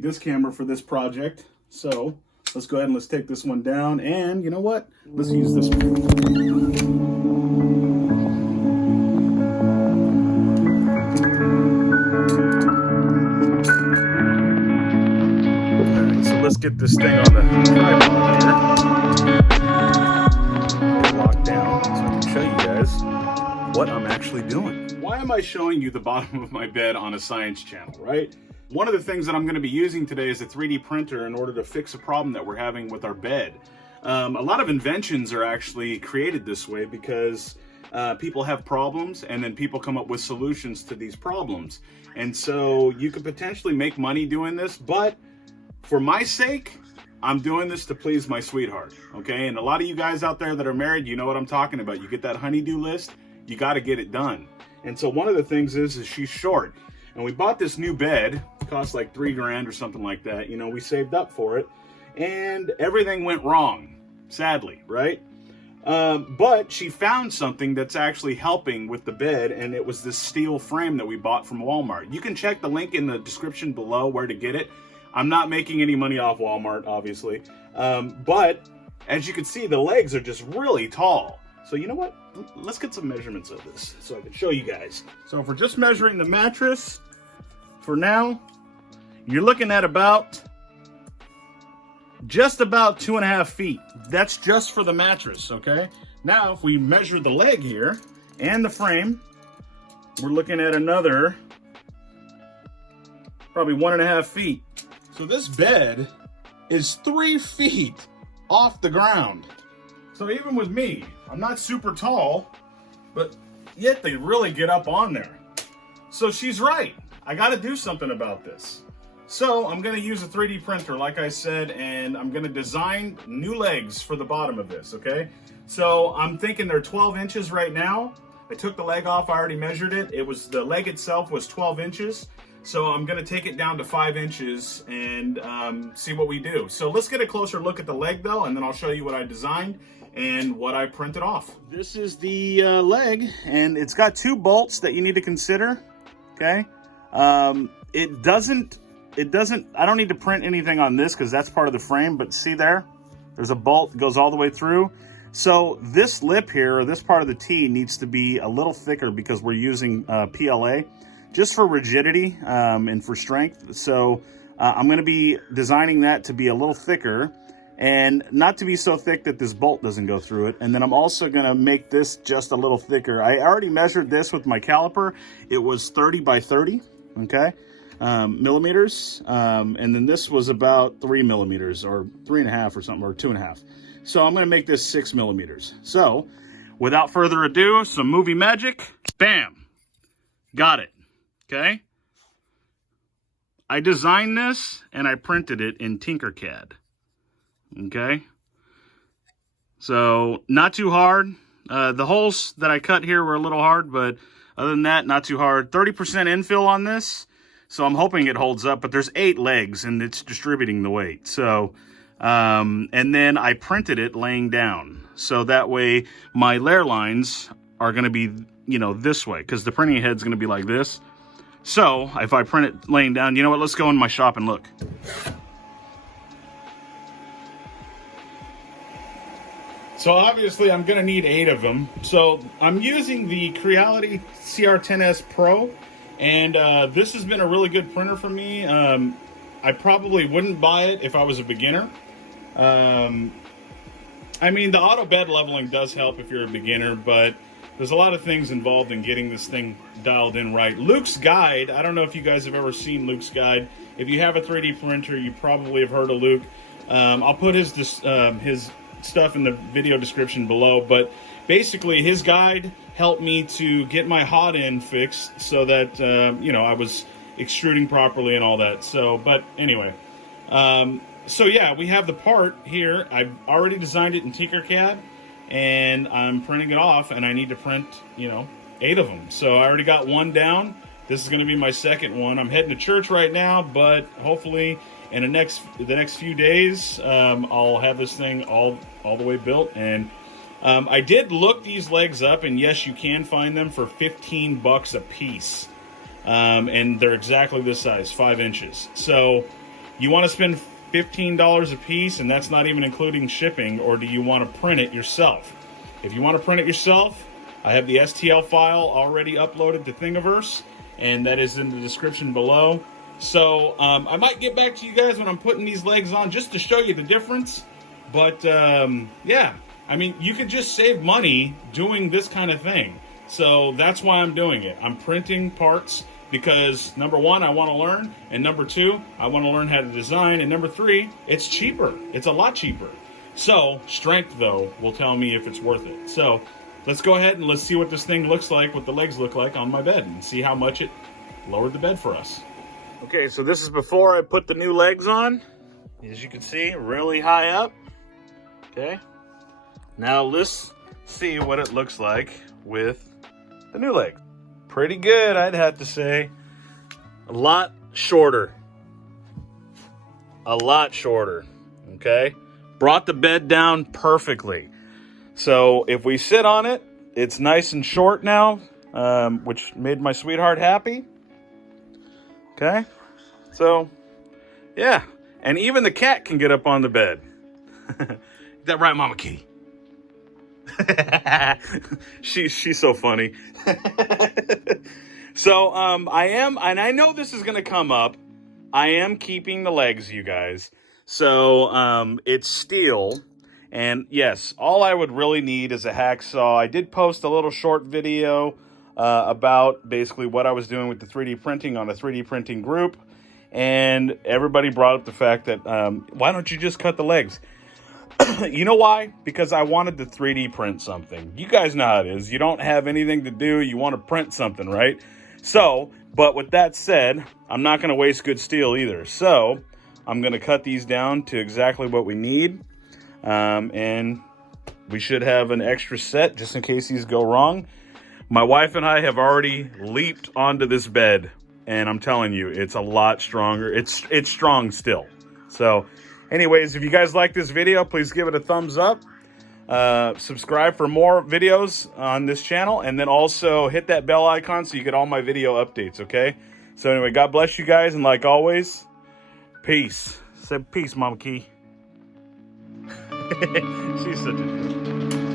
need this camera for this project. So let's go ahead and let's take this one down. And you know what? Let's use this one. Alright, so let's get this thing on the tripod here. Get locked down so I can show you guys what I'm actually doing. Why am I showing you the bottom of my bed on a science channel, right? One of the things that I'm going to be using today is a 3D printer in order to fix a problem that we're having with our bed. A lot of inventions are actually created this way because people have problems and then people come up with solutions to these problems. And so you could potentially make money doing this, but for my sake, I'm doing this to please my sweetheart, okay? And a lot of you guys out there that are married, you know what I'm talking about. You get that honey-do list, you got to get it done. And so one of the things is she's short. And we bought this new bed, it cost like $3 grand or something like that. You know, we saved up for it and everything went wrong, sadly, right? But she found something that's actually helping with the bed, and it was this steel frame that we bought from Walmart. You can check the link in the description below where to get it. I'm not making any money off Walmart, obviously. But as you can see, the legs are just really tall. So you know what? Let's get some measurements of this so I can show you guys. So if we're just measuring the mattress, for now, you're looking at just about 2.5 feet. That's just for the mattress, okay? Now, if we measure the leg here and the frame, we're looking at another probably 1.5 feet. So this bed is 3 feet off the ground. So even with me, I'm not super tall, but yet they really get up on there. So she's right. I got to do something about this. So I'm going to use a 3D printer, like I said, and I'm going to design new legs for the bottom of this, okay? So I'm thinking they're 12 inches right now. I took the leg off. I already measured it. The leg itself was 12 inches. So I'm going to take it down to 5 inches and see what we do. So let's get a closer look at the leg, though, and then I'll show you what I designed and what I printed off. This is the leg, and it's got 2 bolts that you need to consider, okay? It doesn't, I don't need to print anything on this because that's part of the frame, but see there's a bolt that goes all the way through. So this lip here, or this part of the T, needs to be a little thicker because we're using PLA just for rigidity and for strength. So I'm going to be designing that to be a little thicker and not to be so thick that this bolt doesn't go through it. And then I'm also going to make this just a little thicker. I already measured this with my caliper. It was 30 by 30, okay? Millimeters, and then this was about 3 millimeters or 3.5 or something, or 2.5. So I'm going to make this 6 millimeters. So without further ado, some movie magic. Bam, got it. Okay, I designed this and I printed it in Tinkercad. Okay, so not too hard. The holes that I cut here were a little hard, but other than that, not too hard. 30% infill on this. So I'm hoping it holds up, but there's 8 legs and it's distributing the weight. So, and then I printed it laying down. So that way my layer lines are going to be, you know, this way, because the printing head's going to be like this. So if I print it laying down, you know what, let's go in my shop and look. So obviously I'm going to need 8 of them. So I'm using the Creality CR10S Pro. And this has been a really good printer for me. I probably wouldn't buy it if I was a beginner. I mean, the auto bed leveling does help if you're a beginner, but there's a lot of things involved in getting this thing dialed in right. Luke's Guide, I don't know if you guys have ever seen Luke's Guide. If you have a 3D printer, you probably have heard of Luke. I'll put his stuff in the video description below, but basically his guide helped me to get my hot end fixed so that, you know, I was extruding properly and all that. So, but anyway, so yeah, we have the part here. I've already designed it in Tinkercad and I'm printing it off, and I need to print, you know, 8 of them. So I already got 1 down. This is going to be my second one. I'm heading to church right now, but hopefully in the next few days, I'll have this thing all the way built. And I did look these legs up, and yes, you can find them for $15 a piece. And they're exactly this size, 5 inches. So you want to spend $15 a piece, and that's not even including shipping, or do you want to print it yourself? If you want to print it yourself, I have the STL file already uploaded to Thingiverse, and that is in the description below. So I might get back to you guys when I'm putting these legs on just to show you the difference. But yeah, I mean, you could just save money doing this kind of thing. So that's why I'm doing it. I'm printing parts because number one, I want to learn, and number two, I want to learn how to design, and number three, it's cheaper. It's a lot cheaper. So strength, though, will tell me if it's worth it. So let's go ahead and let's see what this thing looks like, what the legs look like on my bed, and see how much it lowered the bed for us. Okay, so this is before I put the new legs on. As you can see, really high up. Okay. Now let's see what it looks like with the new leg. Pretty good, I'd have to say. A lot shorter. A lot shorter, okay? Brought the bed down perfectly. So if we sit on it, it's nice and short now, which made my sweetheart happy. Okay? So, yeah. And even the cat can get up on the bed. Is that right, Mama Kitty? she's so funny. So I am, and I know this is gonna come up, I am keeping the legs, you guys. So it's steel, and yes, all I would really need is a hacksaw. I did post a little short video about basically what I was doing with the 3D printing on a 3D printing group, and everybody brought up the fact that why don't you just cut the legs? You know why? Because I wanted to 3D print something. You guys know how it is. You don't have anything to do. You want to print something, right? So, but with that said, I'm not going to waste good steel either. So, I'm going to cut these down to exactly what we need. And we should have an extra set just in case these go wrong. My wife and I have already leaped onto this bed. And I'm telling you, it's a lot stronger. It's strong still. So, anyways, if you guys like this video, please give it a thumbs up. Subscribe for more videos on this channel. And then also hit that bell icon so you get all my video updates, okay? So anyway, God bless you guys. And like always, peace. Say peace, Mama Key. She's such a...